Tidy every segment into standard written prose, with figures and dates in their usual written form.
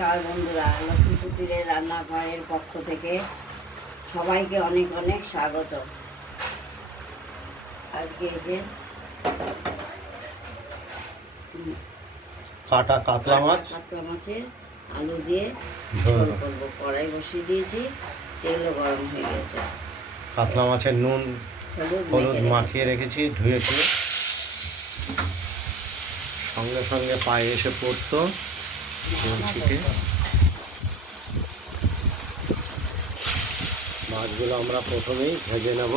নমস্কার বন্ধুরা, লক্ষ্মী কুটিরের রান্নাঘরের পক্ষ থেকে সবাইকে অনেক অনেক স্বাগত। আজকে এই যে কাটা কাতলা মাছের আলু দিয়ে ঝোল করবো। কড়াই বসিয়ে দিয়েছি, তেলও গরম হয়ে গেছে। কাতলা মাছের নুন হলুদ মাখিয়ে রেখেছি, ধুয়েছি। সঙ্গে সঙ্গে পায়ে এসে পড়তো। মাছগুলো আমরা প্রথমেই ভেজে নেব।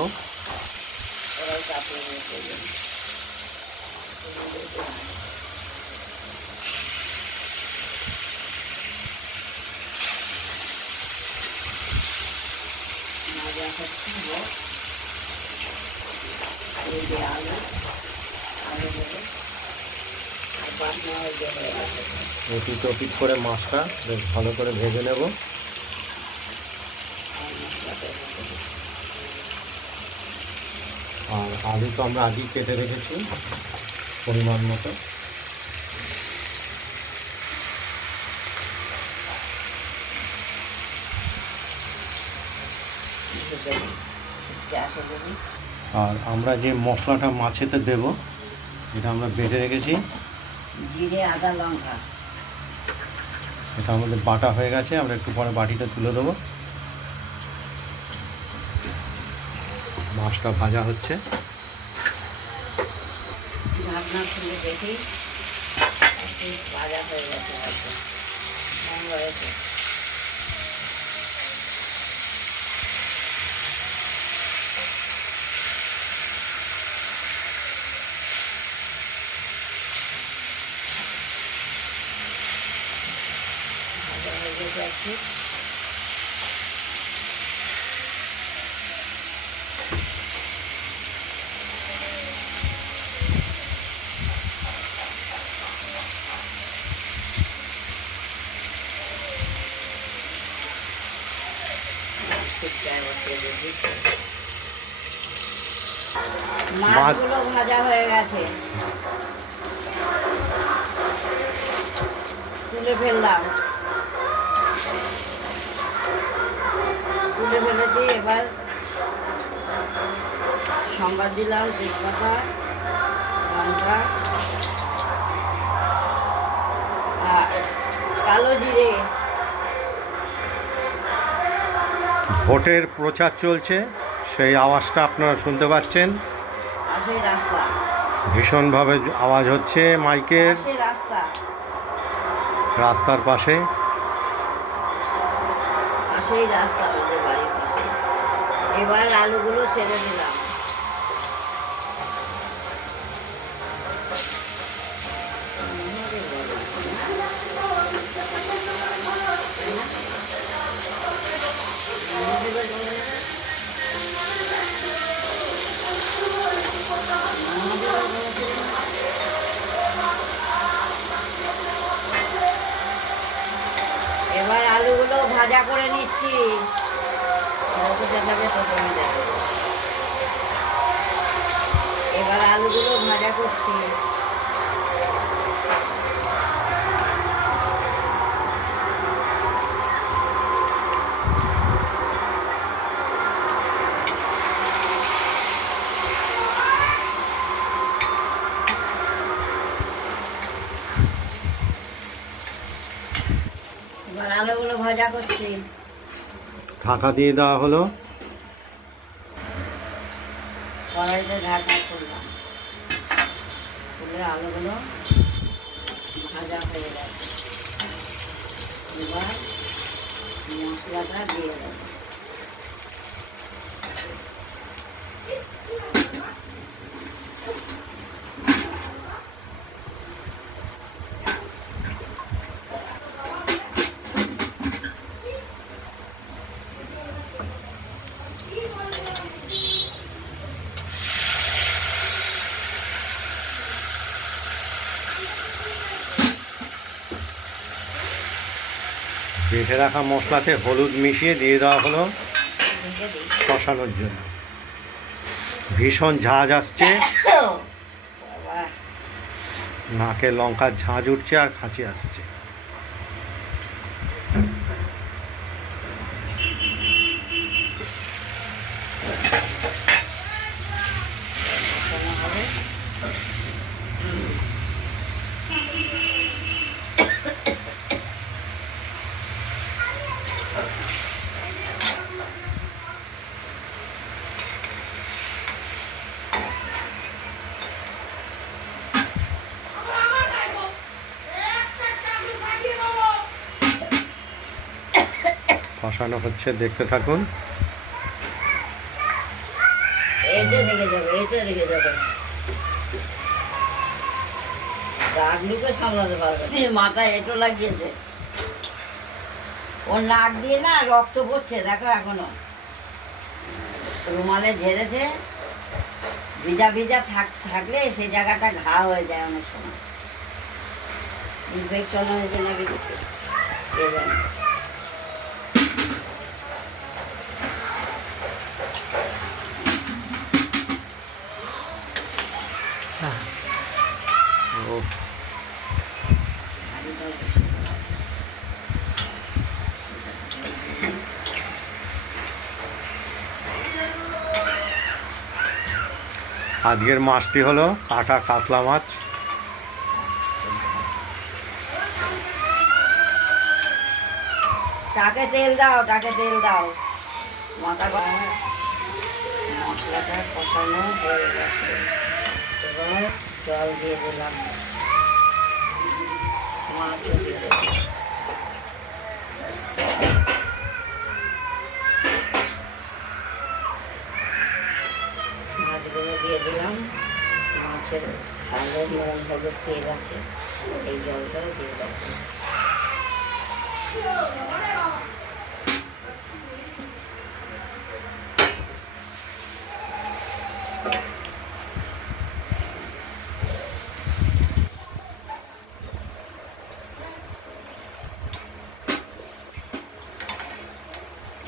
এপিট ওপিট করে মাছটা বেশ ভালো করে ভেজে নেব। আর আলু তো আমরা আগেই কেটে রেখেছি পরিমাণ মতো। আর আমরা যে মশলাটা মাছেতে দেব, এটা আমরা বেটে রেখেছি। জিরে, আদা, লঙ্কা, এটা আমাদের বাটা হয়ে গেছে। আমরা একটু পরে বাটিটা তুলে দেবো। মাছটা ভাজা হচ্ছে। ঢাকনা খুলে দেখি ভাজা হয়ে গেছে। যাচ্ছি মাছগুলো ভাজা হয়ে গেছে, তুলে ফেললাম। তুলে ফেলেছি। এবার সম্বাদ দিলাম তেজপাতা, লঙ্কা আর কালো জিরে। ভোটের প্রচার চলছে, সেই আওয়াজটা আপনারা শুনতে পাচ্ছেন। পাশেই রাস্তা, ভীষণভাবে আওয়াজ হচ্ছে মাইকের। রাস্তার পাশে পাশেই রাস্তা, আমাদের বাড়ির পাশে। এবার আলুগুলো ছেড়ে দিলাম। এবার আলুগুলো ভাজা করে নিচ্ছি। এবার আলুগুলো ভাজা করছি। এবার আলুগুলো ভাজা করছি। ঢাকা দিয়ে দেওয়া হলো। কড়াইতে ঢাকা করলাম, তুলে আলুগুলো ভাজা হয়ে গেছে। এবার মশলাটা দিয়ে দেবো। বেটে রাখা মশলাতে হলুদ মিশিয়ে দিয়ে দেওয়া হলো কষানোর জন্য। ভীষণ ঝাঁজ আসছে, নাকে লঙ্কার ঝাঁজ উঠছে আর খাঁচি আসছে। কষানো হচ্ছে, দেখতে থাকুন। এটা রেখে যাবে, এটা রেখে যাবে, রাগলুকে সামলাতে পারবে না। মাথায় এঁটো লাগিয়েছে, ওর নাক দিয়ে না রক্ত পড়ছে, দেখো এখনো রুমালে ঝেড়েছে। ভিজা ভিজা থাকলে সেই জায়গাটা ঘা হয়ে যায় অনেক সময়, ইনফেকশন হয়েছে নাকি কে জানে। ও আজকের মাছটি হলো কাটা কাতলা মাছ। টাকে তেল দাও, টাকে তেল দাও। মাথা মশলাটা কষানো হয়ে গেছে, এবার জল দিয়ে দিলাম, মাছও দিয়ে দিলাম। মাছগুলো দিয়ে দিলাম, মাছের ভালো নরম ভাবে তেল আছে, এই জলটাও দিয়ে দেবো।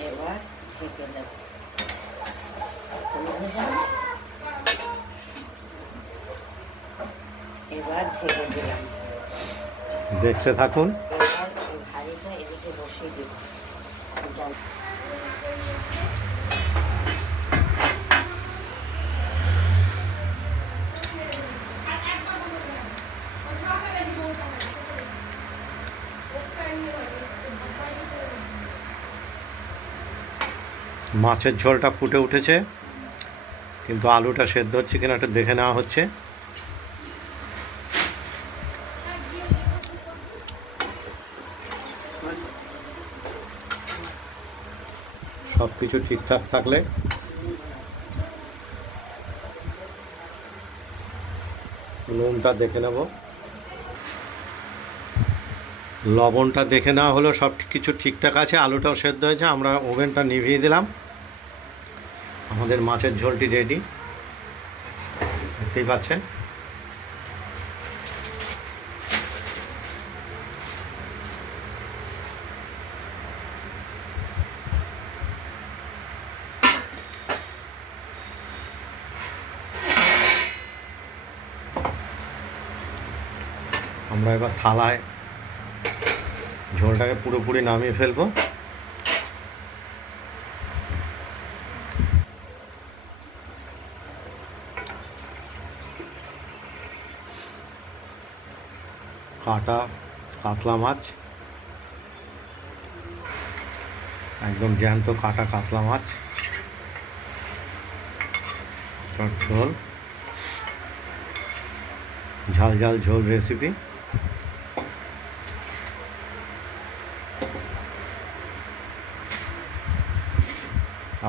এবার ঢেকে দেবো, এবার ঢেকে দিলাম। দেখতে থাকুন। এবার ওই ভাজিটা এদিকে বসিয়ে দিব। মাছের ঝোলটা ফুটে উঠেছে, কিন্তু আলুটা সেদ্ধ হচ্ছে কিনা একটু দেখে নেওয়া হচ্ছে। সব কিছু ঠিকঠাক থাকলে নুনটা দেখে নেব, লবণটা দেখে নেওয়া হলো, সব কিছু ঠিকঠাক আছে, আলুটাও সেদ্ধ হয়েছে। আমরা ওভেনটা নিভিয়ে দিলাম, আমাদের মাছের ঝোলটি রেডি, দেখতেই পাচ্ছেন। আমরা এবার থালায় ঝোলটাকে পুরোপুরি নামিয়ে ফেলবো। কাটা কাতলা মাছ, একদম জ্যান্ত কাটা কাতলা মাছ, তার ঝোল, ঝাল ঝাল ঝোল রেসিপি।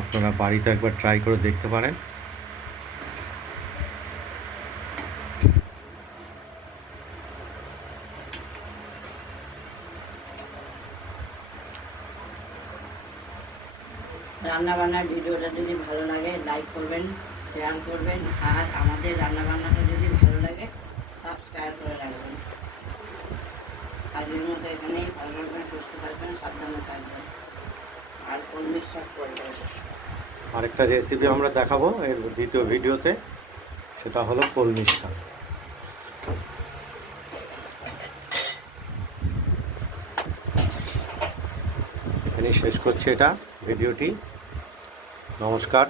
আপনারা বাড়িতে একবার ট্রাই করে দেখতে পারেন। রান্নাবান্নার ভিডিওটা যদি ভালো লাগে লাইক করবেন, শেয়ার করবেন, আর আমাদের রান্নাবান্নাটা যদি ভালো লাগে সাবস্ক্রাইব করে রাখবেন। আজকের মতো এখানেই, ভালো থাকবেন, সুস্থ থাকবেন, সাবধানে থাকবেন, আর কলমির শাক করবেন। আরেকটা রেসিপি আমরা দেখাবো এর দ্বিতীয় ভিডিওতে, সেটা হলো কলমির শাক। এখানেই শেষ করছি এটা ভিডিওটি। নমস্কার।